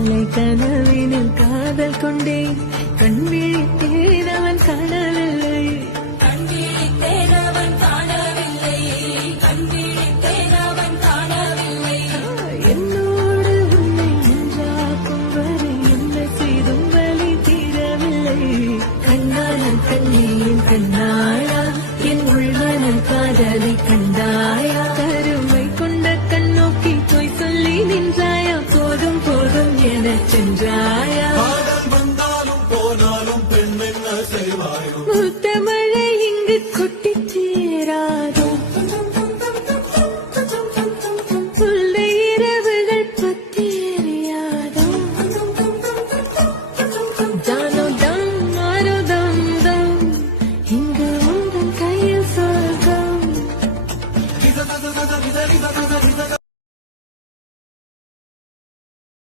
காலை கனவினில் காதல் கொண்டேன் கண் விழித்தேன் அவன் காணவில்லை என்னோடு உன்னை ஒன்றாக்கும் வரை என்ன செய்தும் வலி தீரவில்லை கண்ணாளன் கண்ணீன் கண்ணாயா என் உள்மனன் காதலை கண்டாயா கருமை கொண்ட கண்ணோக்கி போய் சொல்லி நின்றாயா போதும் போதும் எனச் சென்றாயா